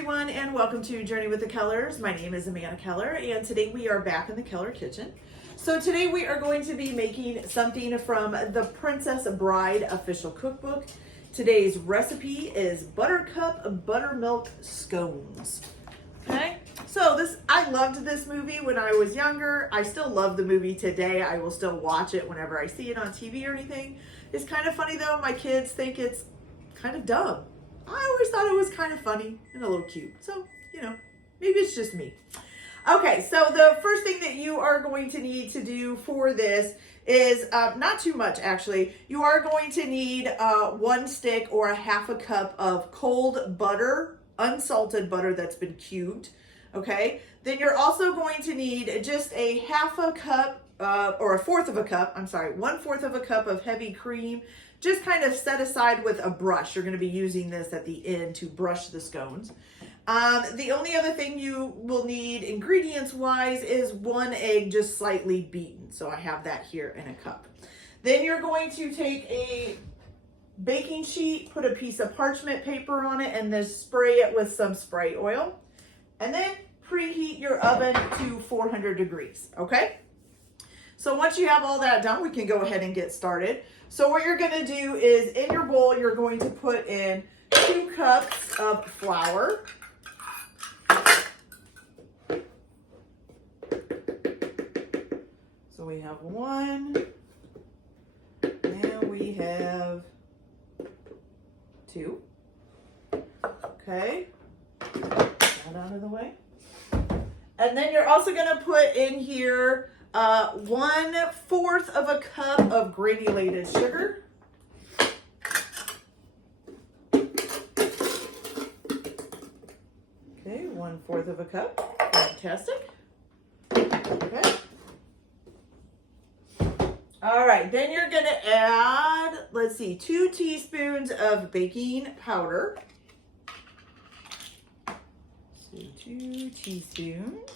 everyone, and welcome to Journey with the Kellers. My name is Amanda Keller, and today we are back in the Keller kitchen. So today we are going to be making something from the Princess Bride official cookbook. Today's recipe is Buttercup Buttermilk Scones. Okay, so I loved this movie when I was younger. I still love the movie today. I will still watch it whenever I see it on TV or anything. It's kind of funny though, my kids think it's kind of dumb. I always thought it was kind of funny and a little cute. So, maybe it's just me. Okay, so the first thing that you are going to need to do for this is, not too much actually, you are going to need 1 stick or a half a cup of cold butter, unsalted butter that's been cubed, okay? Then you're also going to need just a half a cup, or a fourth of a cup, 1/4 of a cup of heavy cream, just kind of set aside with a brush. You're going to be using this at the end to brush the scones. The only other thing you will need ingredients wise is 1 egg just slightly beaten. So I have that here in a cup. Then you're going to take a baking sheet, put a piece of parchment paper on it, and then spray it with some spray oil. And then preheat your oven to 400 degrees, okay? So once you have all that done, we can go ahead and get started. So what you're gonna do is in your bowl, you're going to put in 2 cups of flour. So we have 1, and we have 2. Okay, that out of the way. And then you're also gonna put in here 1/4 of a cup of granulated sugar. Okay, 1/4 of a cup. Fantastic. Okay. All right, then you're gonna add, 2 teaspoons of baking powder. So 2 teaspoons.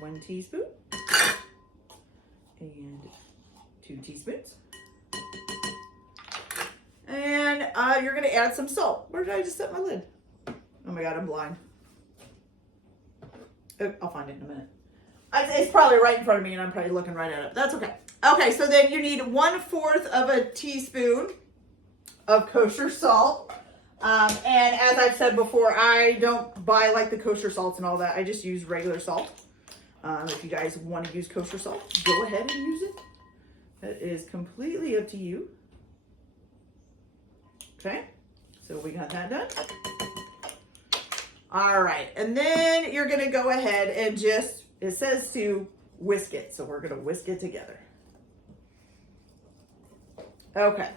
1 teaspoon and 2 teaspoons. And you're going to add some salt. Where did I just set my lid? Oh my God, I'm blind. Oh, I'll find it in a minute. It's probably right in front of me and I'm probably looking right at it. That's okay. Okay, so then you need 1/4 of a teaspoon of kosher salt. And as I've said before, I don't buy like the kosher salts and all that. I just use regular salt. If you guys want to use kosher salt, go ahead and use it. That is completely up to you. Okay, so we got that done. All right, and then you're going to go ahead and just, it says to whisk it, so we're going to whisk it together. Okay.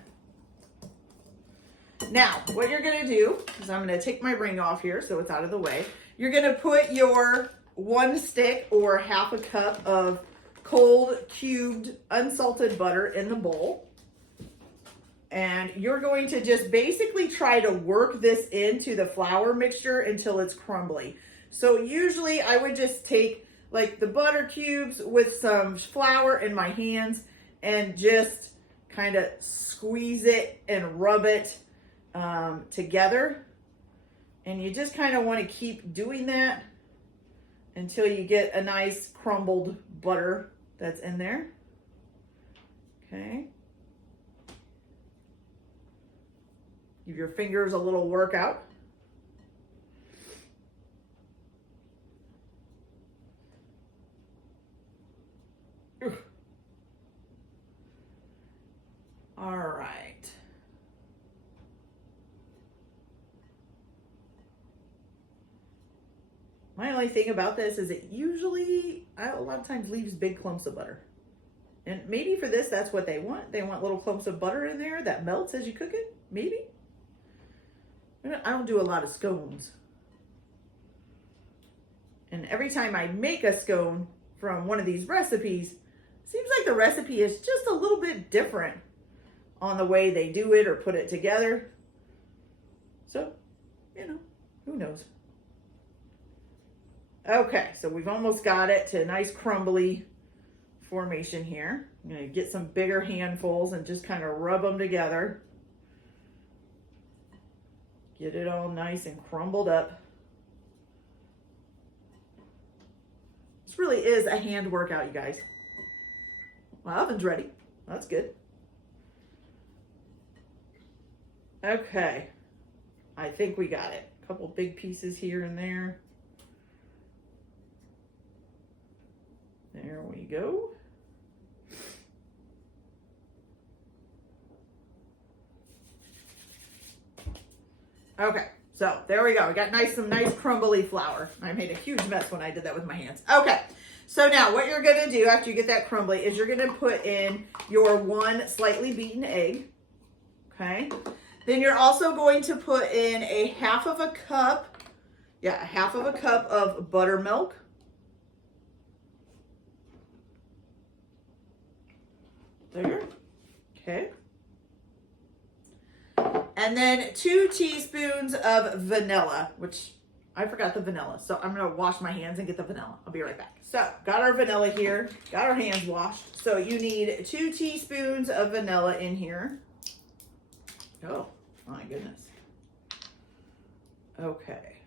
Now, what you're going to do is I'm going to take my ring off here so it's out of the way. You're going to put your 1 stick or half a cup of cold cubed unsalted butter in the bowl. And you're going to just basically try to work this into the flour mixture until it's crumbly. So usually I would just take like the butter cubes with some flour in my hands and just kind of squeeze it and rub it together. And you just kind of want to keep doing that until you get a nice crumbled butter that's in there. Okay. Give your fingers a little workout. All right. My only thing about this is it usually, a lot of times leaves big clumps of butter. And maybe for this, that's what they want. They want little clumps of butter in there that melts as you cook it, maybe. I don't do a lot of scones. And every time I make a scone from one of these recipes, seems like the recipe is just a little bit different on the way they do it or put it together. So, who knows? Okay, so we've almost got it to a nice crumbly formation here. I'm going to get some bigger handfuls and just kind of rub them together. Get it all nice and crumbled up. This really is a hand workout, you guys. My oven's ready. That's good. Okay. I think we got it. A couple big pieces here and there. There we go. Okay, so there we go. We got some nice crumbly flour. I made a huge mess when I did that with my hands. Okay, so now what you're gonna do after you get that crumbly is you're gonna put in your 1 slightly beaten egg, okay? Then you're also going to put in a half of a cup of buttermilk. There, okay. And then 2 teaspoons of vanilla, which I forgot the vanilla. So I'm gonna wash my hands and get the vanilla. I'll be right back. So got our vanilla here, got our hands washed. So you need 2 teaspoons of vanilla in here. Oh my goodness. Okay.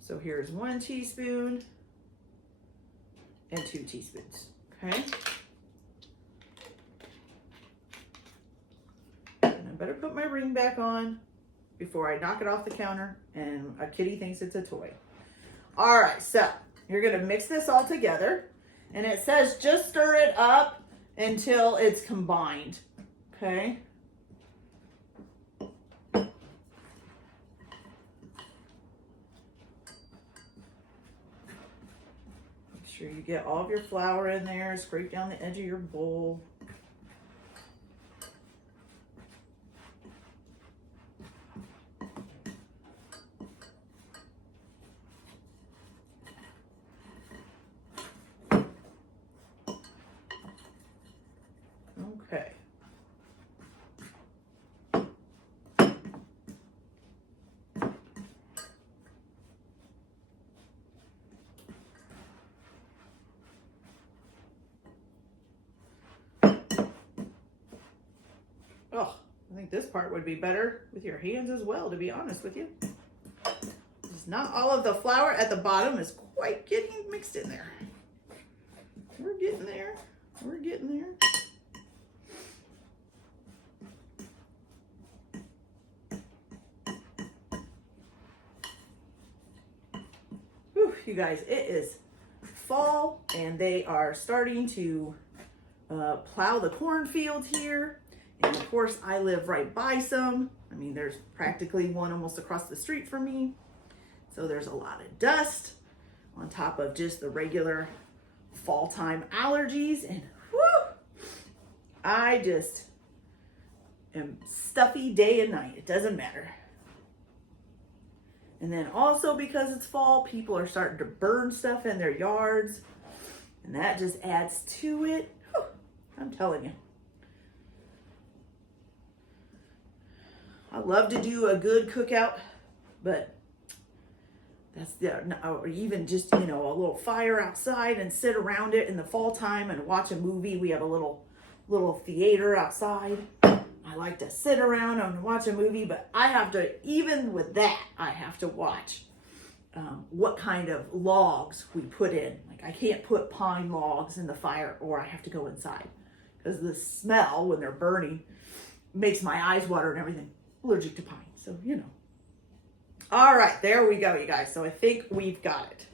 So here's 1 teaspoon and 2 teaspoons, okay? Better put my ring back on before I knock it off the counter and a kitty thinks it's a toy. All right, so you're gonna mix this all together, and it says just stir it up until it's combined, okay? Make sure you get all of your flour in there, scrape down the edge of your bowl. Okay. Oh, I think this part would be better with your hands as well, to be honest with you. It's not all of the flour at the bottom is quite getting mixed in there. We're getting there. We're getting there. Whew, you guys, it is fall and they are starting to plow the cornfields here. And of course, I live right by some. I mean, there's practically one almost across the street from me. So there's a lot of dust on top of just the regular fall time allergies. And whew, I just am stuffy day and night. It doesn't matter. And then also because it's fall, people are starting to burn stuff in their yards. And that just adds to it. Whew, I'm telling you. I love to do a good cookout, but that's or even just, you know, a little fire outside and sit around it in the fall time and watch a movie. We have a little theater outside. I like to sit around and watch a movie, but I have to, even with that, I have to watch what kind of logs we put in. Like I can't put pine logs in the fire or I have to go inside because the smell when they're burning makes my eyes water and everything. Allergic to pine, so you know. All right, there we go, you guys. So I think we've got it.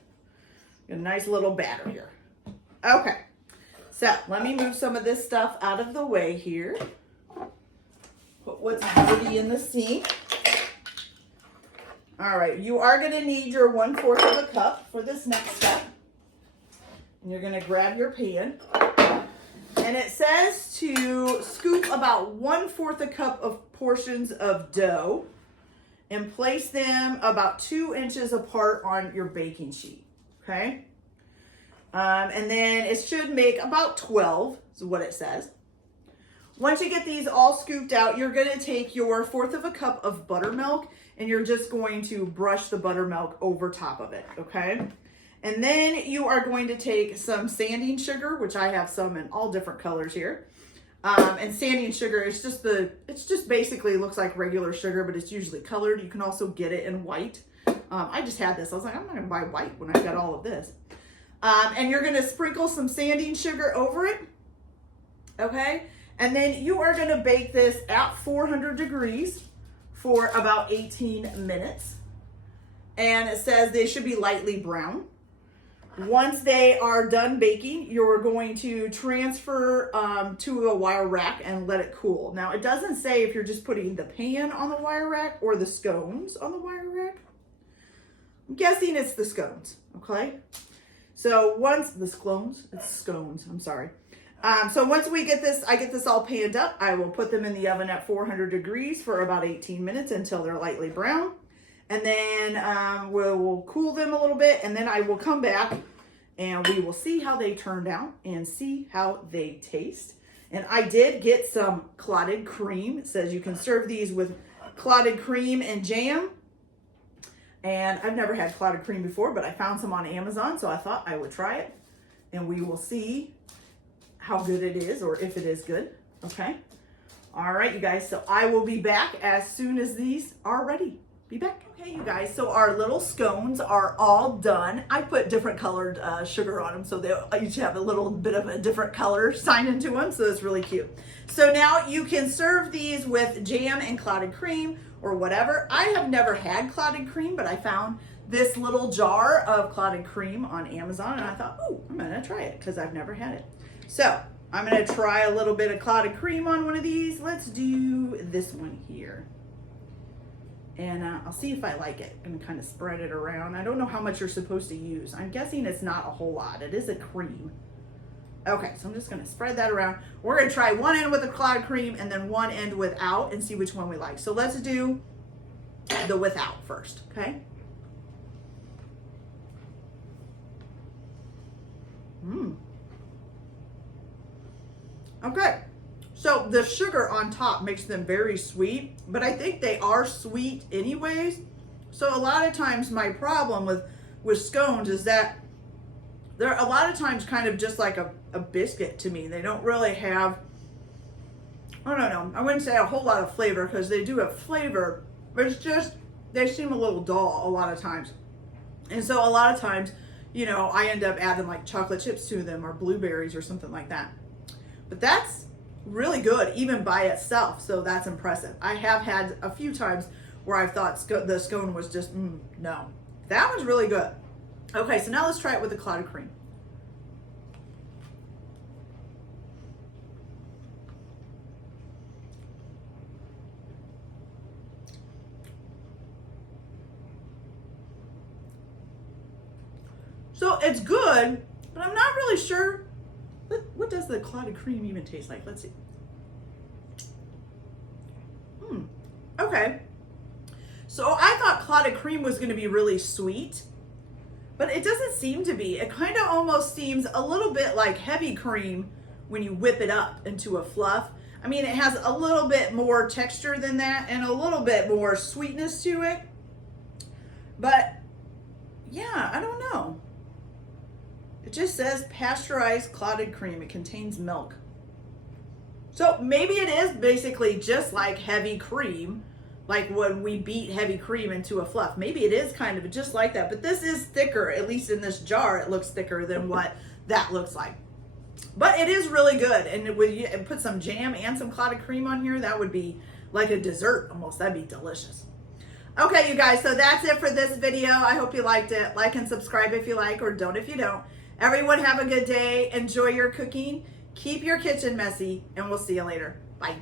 A nice little batter here. Okay, so let me move some of this stuff out of the way here. Put what's dirty in the sink. All right, you are going to need your 1/4 of a cup for this next step. And you're going to grab your pan. And it says to scoop about 1/4 a cup of portions of dough and place them about 2 inches apart on your baking sheet, okay? And then it should make about 12 is what it says. Once you get these all scooped out, you're gonna take your 1/4 of a cup of buttermilk and you're just going to brush the buttermilk over top of it, okay? And then you are going to take some sanding sugar, which I have some in all different colors here. And sanding sugar is it's just basically looks like regular sugar, but it's usually colored. You can also get it in white. I just had this. I was like, I'm not gonna buy white when I've got all of this. And you're gonna sprinkle some sanding sugar over it, okay? And then you are gonna bake this at 400 degrees for about 18 minutes. And it says they should be lightly brown. Once they are done baking, you're going to transfer to a wire rack and let it cool. Now, it doesn't say if you're just putting the pan on the wire rack or the scones on the wire rack. I'm guessing it's the scones, okay? So once, the scones, it's scones, I'm sorry. So once we get this, I get this all panned up, I will put them in the oven at 400 degrees for about 18 minutes until they're lightly brown. And then we'll cool them a little bit, and then I will come back and we will see how they turned out and see how they taste. And I did get some clotted cream. It says you can serve these with clotted cream and jam. And I've never had clotted cream before, but I found some on Amazon, so I thought I would try it. And we will see how good it is, or if it is good, okay? All right, you guys, so I will be back as soon as these are ready. Be back. Okay, you guys, so our little scones are all done. I put different colored sugar on them, so they each have a little bit of a different color signed into them, so it's really cute. So now you can serve these with jam and clotted cream or whatever. I have never had clotted cream, but I found this little jar of clotted cream on Amazon, and I thought, oh, I'm gonna try it because I've never had it. So I'm gonna try a little bit of clotted cream on one of these. Let's do this one here. And I'll see if I like it. I'm gonna kind of spread it around. I don't know how much you're supposed to use. I'm guessing it's not a whole lot. It is a cream. Okay, so I'm just gonna spread that around. We're gonna try one end with the clotted cream and then one end without and see which one we like. So let's do the without first, okay? Okay. So the sugar on top makes them very sweet, but I think they are sweet anyways. So a lot of times my problem with scones is that they're a lot of times kind of just like a biscuit to me. They don't really have, I don't know, I wouldn't say a whole lot of flavor because they do have flavor, but it's just, they seem a little dull a lot of times. And so a lot of times, you know, I end up adding like chocolate chips to them or blueberries or something like that. But that's really good even by itself, so that's impressive. I have had a few times where I thought the scone was just no. That one's really good. Okay, so now let's try it with the clotted cream. So it's good, but I'm not really sure. What does the clotted cream even taste like? Let's see. Okay. So I thought clotted cream was going to be really sweet, but it doesn't seem to be. It kind of almost seems a little bit like heavy cream when you whip it up into a fluff. I mean, it has a little bit more texture than that and a little bit more sweetness to it. But yeah, I don't know. It just says pasteurized clotted cream. It contains milk. So maybe it is basically just like heavy cream, like when we beat heavy cream into a fluff. Maybe it is kind of just like that, but this is thicker, at least in this jar, it looks thicker than what that looks like. But it is really good. And when you put some jam and some clotted cream on here, that would be like a dessert almost. That'd be delicious. Okay, you guys, so that's it for this video. I hope you liked it. Like and subscribe if you like, or don't if you don't. Everyone have a good day. Enjoy your cooking. Keep your kitchen messy, and we'll see you later. Bye.